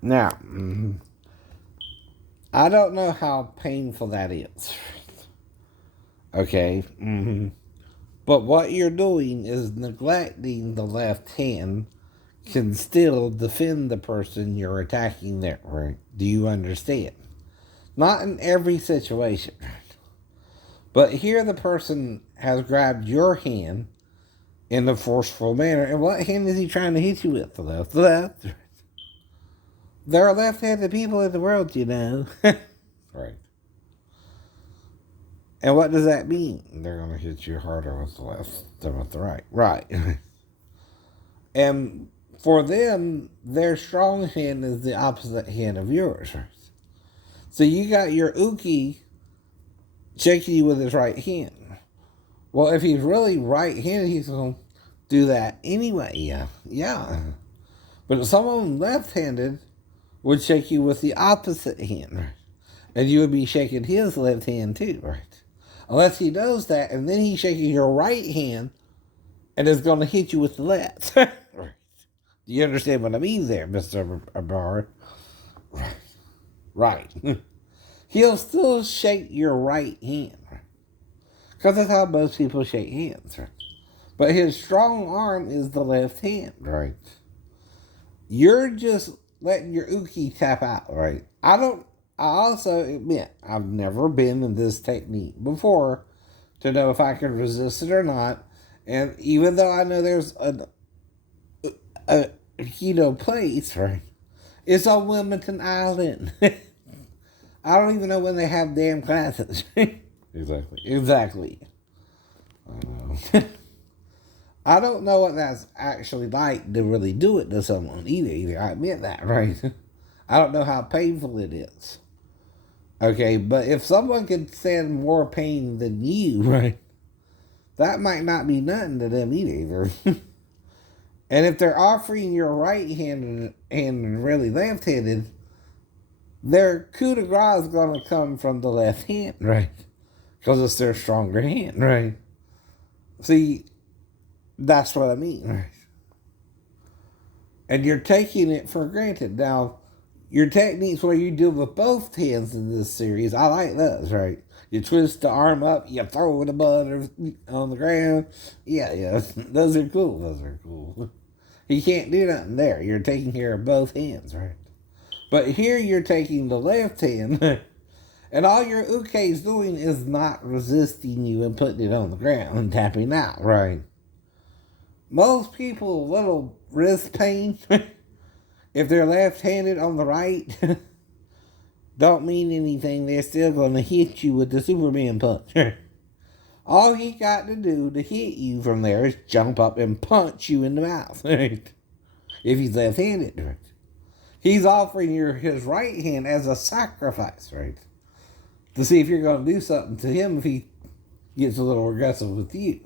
Now, I don't know how painful that is. Okay? But what you're doing is neglecting the left hand can still defend the person you're attacking there, right? Do you understand? Not in every situation. But here the person has grabbed your hand in a forceful manner. And what hand is he trying to hit you with? The left. The left. There are left-handed people in the world, you know. Right. And what does that mean? They're going to hit you harder with the left than with the right. Right. And for them, their strong hand is the opposite hand of yours. So you got your Uki shaking you with his right hand. Well, if he's really right-handed, he's going to do that anyway. Yeah. But if someone left-handed would shake you with the opposite hand, right? And you would be shaking his left hand too, right? Unless he knows that, and then he's shaking your right hand and is going to hit you with the left. Right. Do you understand what I mean there, Mr. Abar? Right. Right. He'll still shake your right hand. Right? Because that's how most people shake hands. Right? But his strong arm is the left hand. Right. You're just letting your Uki tap out. Right. I also admit I've never been in this technique before to know if I can resist it or not. And even though I know there's a place, right? It's on Wilmington Island. I don't even know when they have damn classes. Exactly. I know. I don't know what that's actually like to really do it to someone either. I admit that, right? I don't know how painful it is. Okay, but if someone can stand more pain than you, right, that might not be nothing to them either. And if they're offering your right hand and really left-handed, their coup de grace is going to come from the left hand, right? Because it's their stronger hand, right? See, that's what I mean, right? And you're taking it for granted. Now, your techniques where you deal with both hands in this series, I like those, right? You twist the arm up, you throw the butt on the ground. Yeah, those are cool. You can't do nothing there. You're taking care of both hands, right? But here you're taking the left hand, and all your uke's doing is not resisting you and putting it on the ground and tapping out, right? Most people, a little wrist pain, if they're left-handed on the right, don't mean anything. They're still going to hit you with the Superman punch. All he got to do to hit you from there is jump up and punch you in the mouth, right? If he's left-handed, right? He's offering his right hand as a sacrifice, right? To see if you're going to do something to him if he gets a little aggressive with you.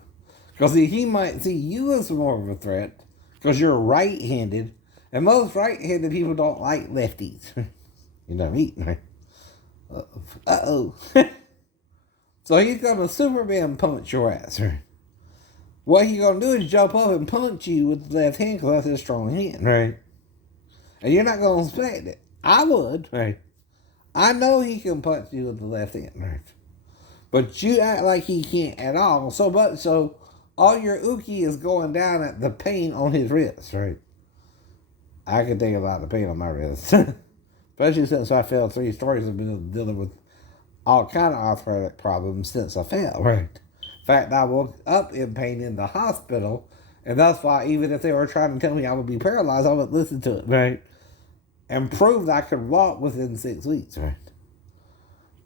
Because he might see you as more of a threat because you're right-handed. And most right-handed people don't like lefties. You know what I mean, right? Uh-oh. So he's going to Superman punch your ass, right? What he's going to do is jump up and punch you with the left hand because that's his strong hand, right? And you're not going to expect it. I would, right? I know he can punch you with the left hand, right? But you act like he can't at all. So all your Uki is going down at the pain on his wrist, right? I can think about the pain on my wrist. Especially since I fell 3 stories and been dealing with all kind of arthritic problems since I fell, right? In fact, I woke up in pain in the hospital, and that's why even if they were trying to tell me I would be paralyzed, I would listen to it, right? And prove that I could walk within 6 weeks, right?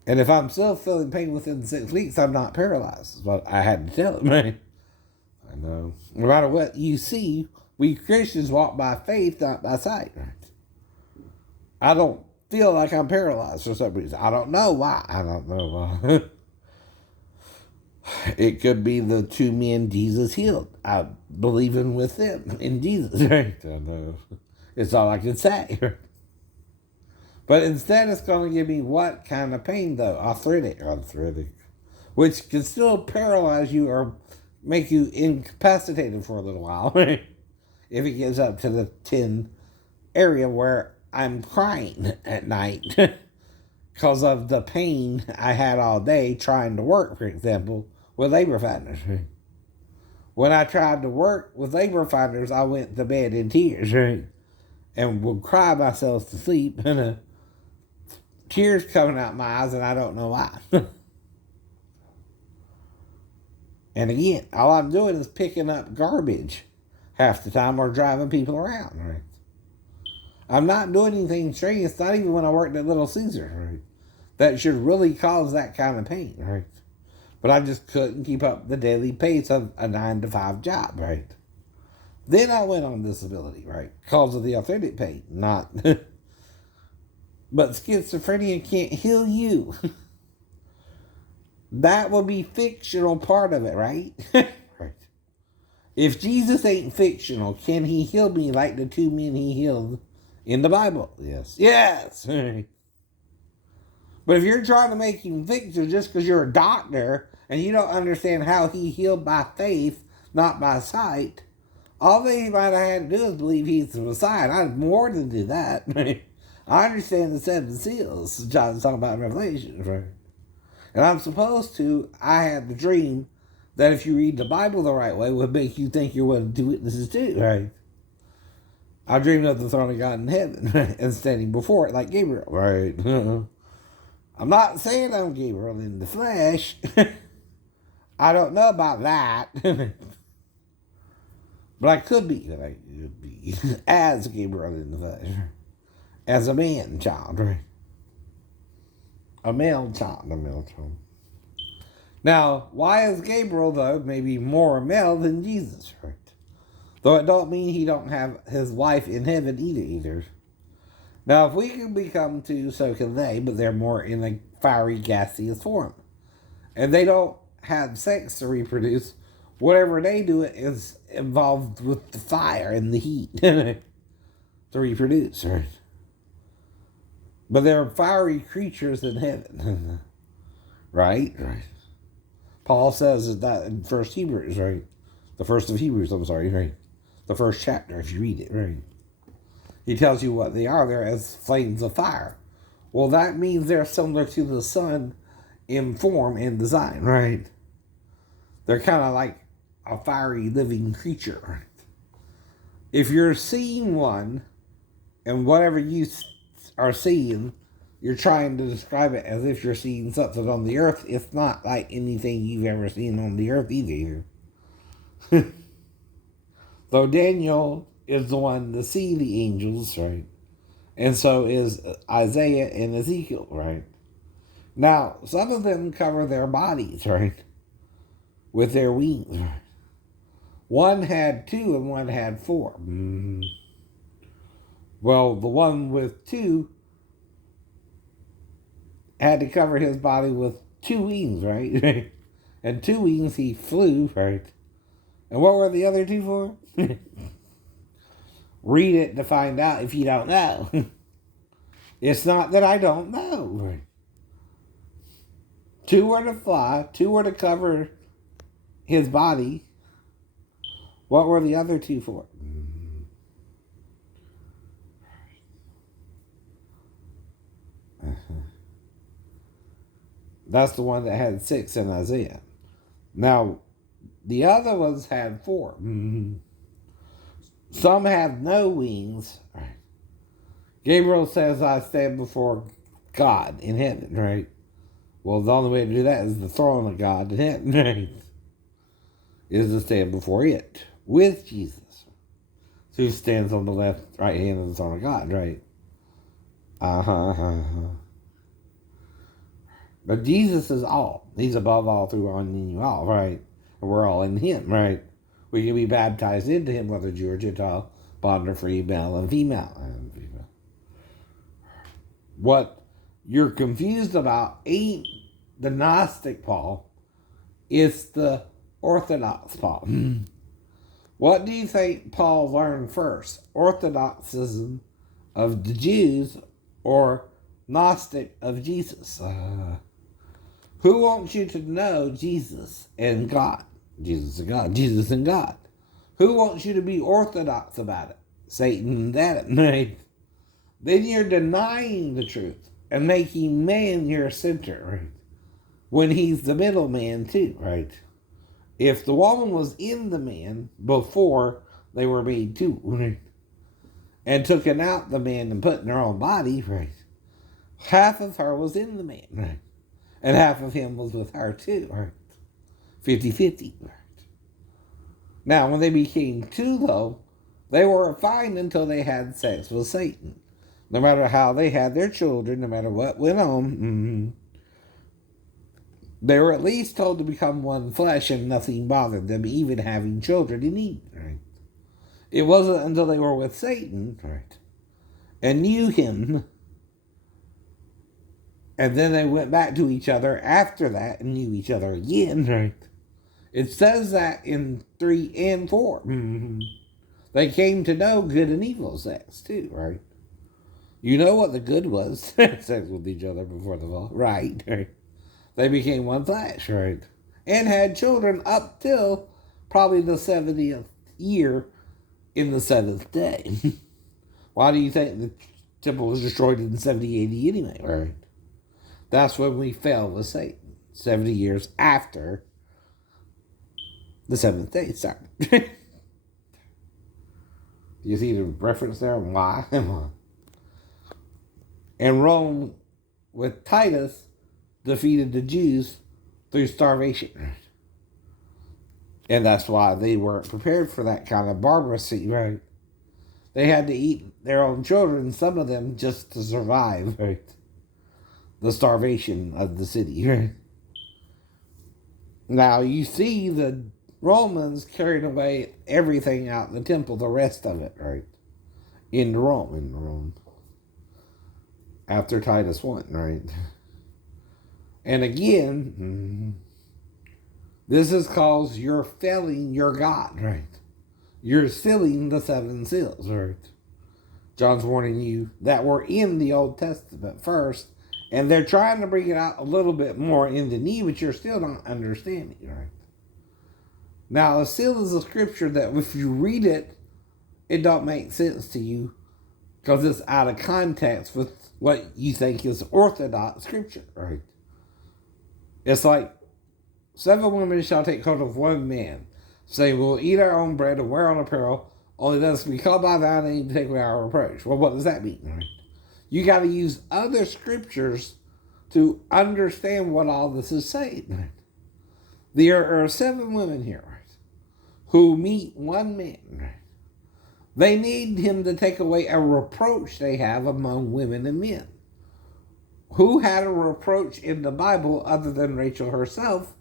And if I'm still feeling pain within 6 weeks, I'm not paralyzed. Is what I had to tell him, right? I know. No matter what you see, we Christians walk by faith, not by sight, right? I don't feel like I'm paralyzed for some reason. I don't know why. It could be the 2 men Jesus healed. I believe with them, in Jesus, right? I know. It's all I can say. But instead, it's going to give me what kind of pain, though? Arthritic. Which can still paralyze you or make you incapacitated for a little while. If it gets up to the 10 area where I'm crying at night because of the pain I had all day trying to work, for example, with labor finders. When I tried to work with labor finders, I went to bed in tears, right? And would cry myself to sleep, and tears coming out my eyes, and I don't know why. And again, all I'm doing is picking up garbage half the time or driving people around, right? I'm not doing anything strange. It's not even when I worked at Little Caesars, right? That should really cause that kind of pain, right? But I just couldn't keep up the daily pace of a 9 to 5 job, right? Then I went on disability, right? Because of the authentic pain, not. But schizophrenia can't heal you. That will be fictional part of it, right? Right. If Jesus ain't fictional, can he heal me like the 2 men he healed in the Bible? Yes. Yes. But if you're trying to make him fictional just because you're a doctor and you don't understand how he healed by faith, not by sight, all they might have had to do is believe he's the Messiah. And I have more than do that. I understand the 7 seals John's talking about in Revelation, right? And I'm supposed to, I had the dream that if you read the Bible the right way, would make you think you're one of the 2 witnesses too, right? I dreamed of the throne of God in heaven and standing before it like Gabriel, right? I'm not saying I'm Gabriel in the flesh. I don't know about that. But I could be, as Gabriel in the flesh. As a man child, right? A male child. Now, why is Gabriel, though, maybe more male than Jesus, right? Though it don't mean he don't have his wife in heaven either. Now, if we can become 2, so can they, but they're more in a fiery, gaseous form. And they don't have sex to reproduce. Whatever they do is involved with the fire and the heat to reproduce, right? But they're fiery creatures in heaven, right? Right. Paul says that in First Hebrews, right? The first of Hebrews, I'm sorry, right? The first chapter, if you read it, right? He tells you what they are. They're as flames of fire. Well, that means they're similar to the sun in form and design, right? They're kind of like a fiery living creature, right? If you're seeing one, and whatever you are seeing, you're trying to describe it as if you're seeing something on the earth, it's not like anything you've ever seen on the earth either. Though Daniel is the one to see the angels, right? And so is Isaiah and Ezekiel, right? Now, some of them cover their bodies, right? With their wings, right? One had 2 and one had 4. Well, the one with 2 had to cover his body with 2 wings, right? And 2 wings he flew, right? And what were the other 2 for? Read it to find out if you don't know. It's not that I don't know, right? 2 were to fly, 2 were to cover his body. What were the other 2 for? That's the one that had 6 in Isaiah. Now, the other ones had 4. Some have no wings. Right? Gabriel says, I stand before God in heaven, right? Well, the only way to do that is the throne of God in heaven, right? Is to stand before it with Jesus, who stands on the left, right hand of the throne of God, right? But Jesus is all. He's above all, through all, and in you all, right? And we're all in him, right? We can be baptized into him, whether Jew or Gentile, bond or free, male and female. What you're confused about ain't the Gnostic Paul, it's the Orthodox Paul. What do you think Paul learned first? Orthodoxism of the Jews or Gnostic of Jesus? Who wants you to know Jesus and God? Jesus and God. Jesus and God. Who wants you to be orthodox about it? Satan and Adam, right? then you're denying the truth and making man your center, right? When he's the middleman too, right? If the woman was in the man before they were made two, right? And taking out the man and put in her own body, right? Half of her was in the man, right? And half of him was with her too, right? 50-50, right? Now, when they became two, though, they were fine until they had sex with Satan. No matter how they had their children, no matter what went on, they were at least told to become one flesh and nothing bothered them, even having children in Eden, right? It wasn't until they were with Satan, right, and knew him, and then they went back to each other after that and knew each other again, right? It says that in 3 and 4. They came to know good and evil sex, too, right? You know what the good was? Sex with each other before the fall. Right. They became one flesh, right? And had children up till probably the 70th year in the 7th day. Why do you think the temple was destroyed in 70 AD anyway, right? That's when we fell with Satan. 70 years after the 7th day started. You see the reference there? Why? And Rome, with Titus, defeated the Jews through starvation. And that's why they weren't prepared for that kind of barbarism, right? They had to eat their own children, some of them, just to survive, right? The starvation of the city, right? Now, you see the Romans carried away everything out in the temple, the rest of it, right? In Rome. After Titus 1, right? And again, this is cause you're failing your God, right? You're sealing the 7 seals, right? John's warning you that we're in the Old Testament first, and they're trying to bring it out a little bit more in the knee, but you're still not understanding, right? Now, a seal is a scripture that if you read it, it don't make sense to you because it's out of context with what you think is orthodox scripture, right? It's like 7 women shall take hold of one man, saying, we'll eat our own bread and wear our own apparel, only let us be called by thy name to take away our reproach. Well, what does that mean, right? You got to use other scriptures to understand what all this is saying, right? There are 7 women here, right, who meet one man, right? They need him to take away a reproach they have among women and men. Who had a reproach in the Bible other than Rachel herself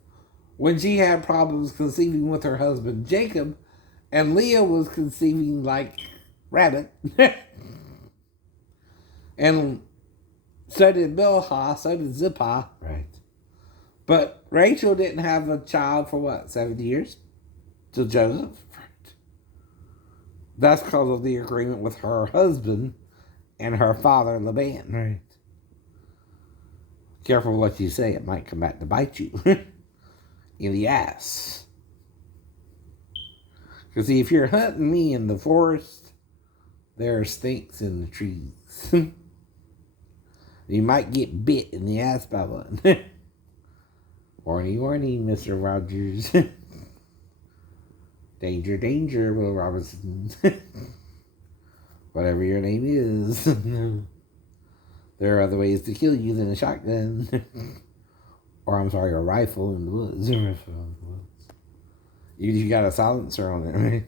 when she had problems conceiving with her husband Jacob, and Leah was conceiving like rabbit, and so did Bilhah, so did Zippah, right? But Rachel didn't have a child for what, 7 years? Till Joseph, right? That's because of the agreement with her husband and her father Laban, right? Careful what you say, it might come back to bite you in the ass. Because see, if you're hunting me in the forest, there are snakes in the trees. You might get bit in the ass by one. Warning, warning, Mr. Rogers. Danger, danger, Will Robinson. Whatever your name is. There are other ways to kill you than a shotgun. Or, I'm sorry, a rifle in the woods. You got a silencer on it, right?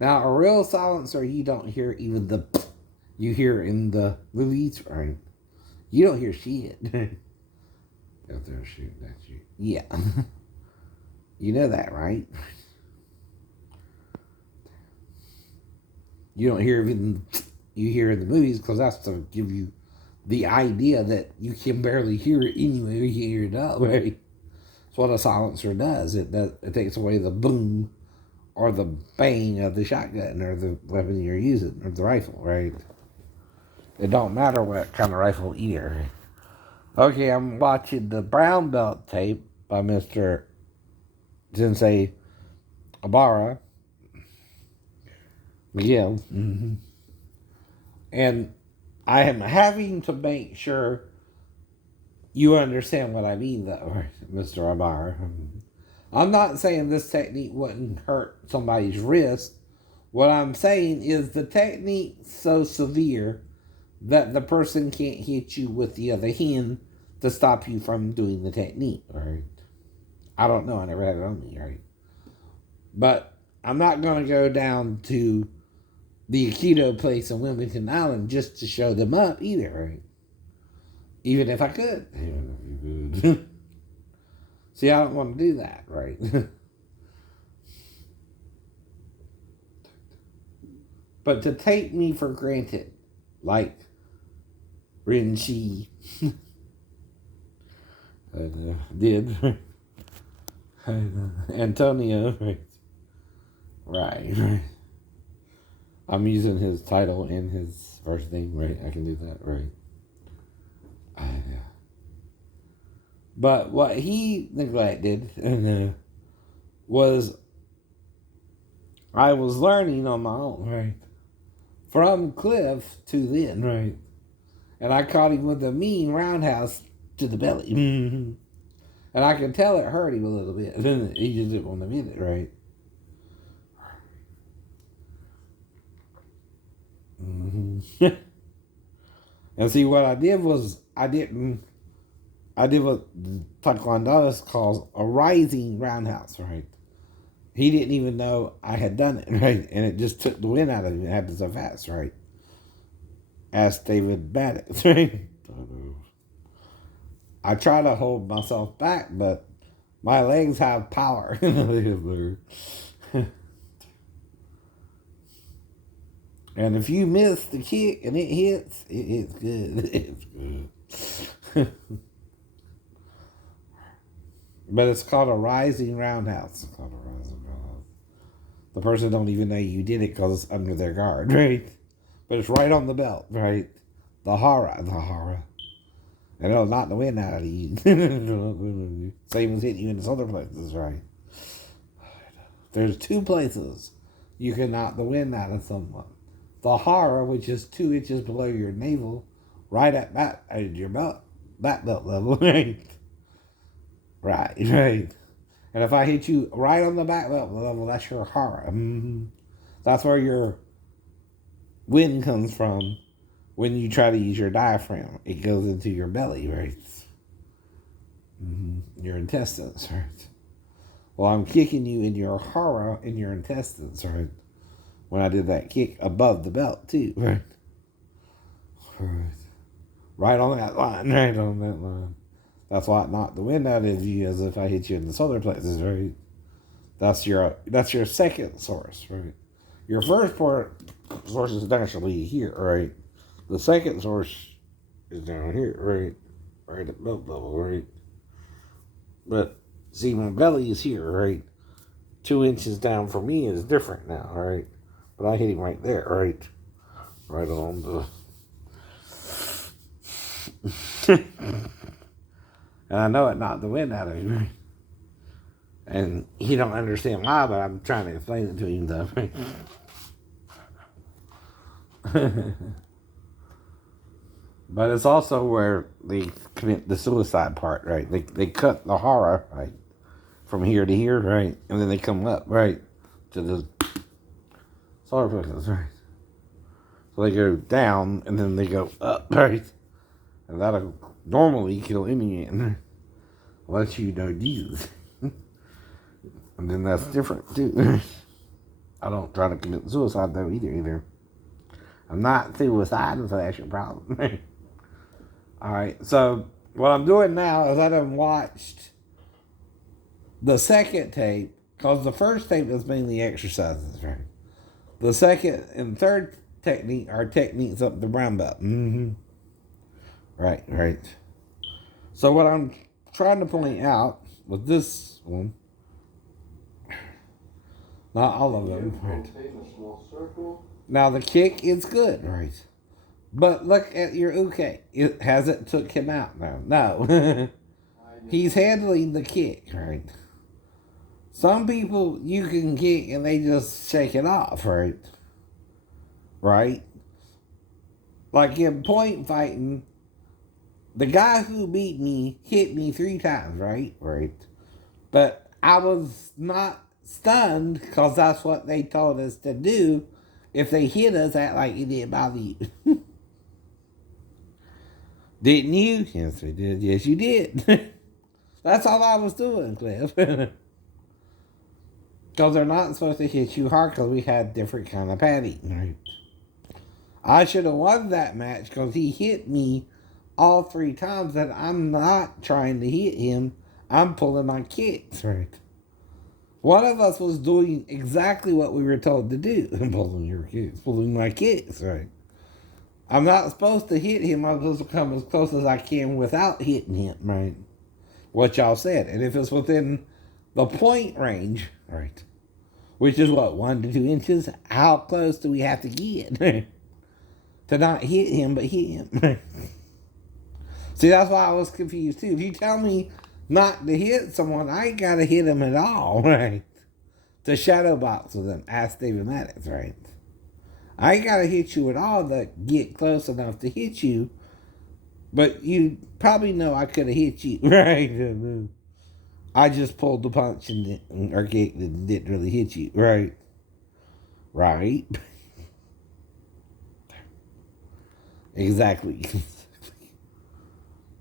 Now, a real silencer, you don't hear even the you hear in the movies, right? You don't hear shit. Out there shooting at you. Yeah. You know that, right? You don't hear even you hear in the movies because that's to give you the idea that you can barely hear it anyway. You hear it up, right? That's what a silencer does. It takes away the boom or the bang of the shotgun or the weapon you're using or the rifle, right? It don't matter what kind of rifle either. Okay, I'm watching the brown belt tape by Mr. Sensei Abara Miguel. And I am having to make sure you understand what I mean, though, Mr. Amar. I'm not saying this technique wouldn't hurt somebody's wrist. What I'm saying is the technique's so severe that the person can't hit you with the other hand to stop you from doing the technique, right? I don't know. I never had it on me, right? But I'm not going to go down to the Aikido place in Wilmington Island just to show them up either, right? Even if I could. Even if you could. See, I don't want to do that, right? But to take me for granted, like Rinchi did, Antonio, right. I'm using his title and his first name, right? I can do that, right? But what he neglected was I was learning on my own, right? From Cliff to then, right? And I caught him with a mean roundhouse to the belly. And I could tell it hurt him a little bit. He just didn't want to admit it, right? And see, what I did was I did what Taekwondo calls a rising roundhouse, right? He didn't even know I had done it, right? And it just took the wind out of him. It happened so fast, right? Asked David Maddox, right? I try to hold myself back, but my legs have power. And if you miss the kick and it hits good. It's good. But it's called a rising roundhouse. It's called a rising roundhouse. The person don't even know you did it because it's under their guard, right? But it's right on the belt, right? The hara. And it'll knock the wind out of you. Same as hitting you in other places, right? There's two places you can knock the wind out of someone. The hara, which is 2 inches below your navel, right at your back belt level, right? Right. And if I hit you right on the back belt level, that's your hara. That's where your wind comes from. When you try to use your diaphragm, it goes into your belly, right? Your intestines, right? Well, I'm kicking you in your hara, in your intestines, right? When I did that kick above the belt, too, right? Right on that line, right on that line. That's why it knocked the wind out of you as if I hit you in the solar plexus, right? That's your second source, right? Your first source is naturally here, right? The second source is down here, right? Right at belt level, right? But see, my belly is here, right? 2 inches down for me is different now, right? But I hit him right there, right? Right on the... And I know it knocked the wind out of him, right? And he don't understand why, but I'm trying to explain it to him, though, right? But it's also where they commit the suicide part, right? They cut the hara, right, from here to here, right? And then they come up, right, to the solar plexus, right? So they go down, and then they go up, right? And that'll normally kill any man, unless you know Jesus. And then that's different, too. I don't try to commit suicide, though, either. I'm not suicidal, so that's your problem. Alright, so what I'm doing now is I done watched the second tape, because the first tape is mainly exercises, right? The second and third technique are techniques up the brown belt. Right. So what I'm trying to point out with this one, not all of them, right? Now the kick is good, right? But look at your uke. It hasn't took him out now. No. He's handling the kick, right? Some people you can kick and they just shake it off, right? Right? Like in point fighting, the guy who beat me hit me 3 times, right? Right. But I was not stunned because that's what they told us to do. If they hit us, act like it didn't bother you. Didn't you? Yes, we did. Yes, you did. That's all I was doing, Cliff. Because they're not supposed to hit you hard because we had different kind of padding, right? I should have won that match because he hit me all 3 times and I'm not trying to hit him. I'm pulling my kicks, right? One of us was doing exactly what we were told to do. Pulling your kicks, pulling my kicks, right? I'm not supposed to hit him. I'm supposed to come as close as I can without hitting him, right? What y'all said. And if it's within the point range, right, which is what, 1 to 2 inches, how close do we have to get to not hit him but hit him? See, that's why I was confused too. If you tell me not to hit someone, I ain't gotta hit him at all, right? To shadow box with him, ask David Maddox, right? I ain't gotta hit you at all to get close enough to hit you, but you probably know I could have hit you, right? I just pulled the punch and or kick that didn't really hit you, right? Right? Exactly.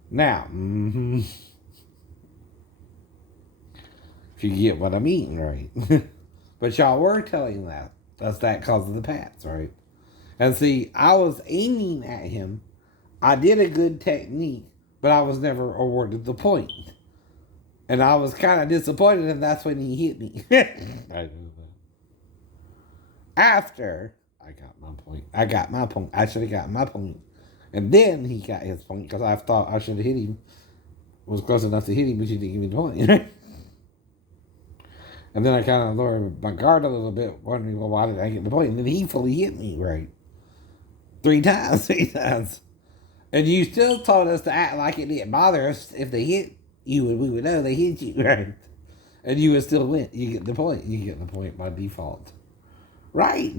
Now, if you get what I mean, right? But y'all were telling that. That's that cause of the pats, right? And see, I was aiming at him. I did a good technique, but I was never awarded the point. And I was kind of disappointed, and that's when he hit me. I knew that. After I got my point. I should have got my point. And then he got his point because I thought I should have hit him. Was close enough to hit him, but he didn't give me the point. And then I kind of lowered my guard a little bit, wondering, well, why did I get the point? And then he fully hit me, right? 3 times. And you still told us to act like it didn't bother us if they hit you, and we would know they hit you, right? And you would still win. You get the point. You get the point by default. Right.